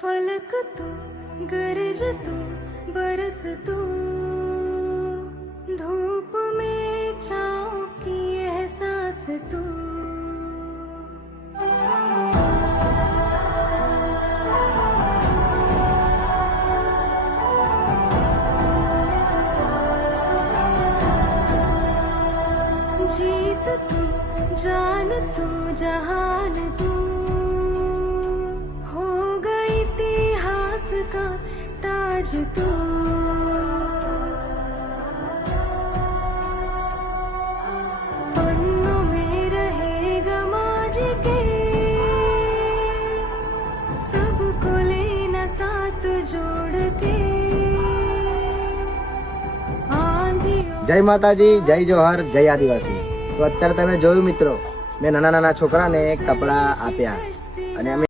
फलक तू गरज तू बरस तू धूप में छाँव की एहसास तू जीत तू जान तू जहान तू हो गई इतिहास का ताज तू पन्नों में रहेगा माजी के सबको लेना साथ जोड़ के जय माताजी, जय जोहर, जय आदिवासी। तो અત્યારે તમે જોયું મિત્રો, મેં નાના નાના છોકરાને કપડાં આપ્યા અને અમે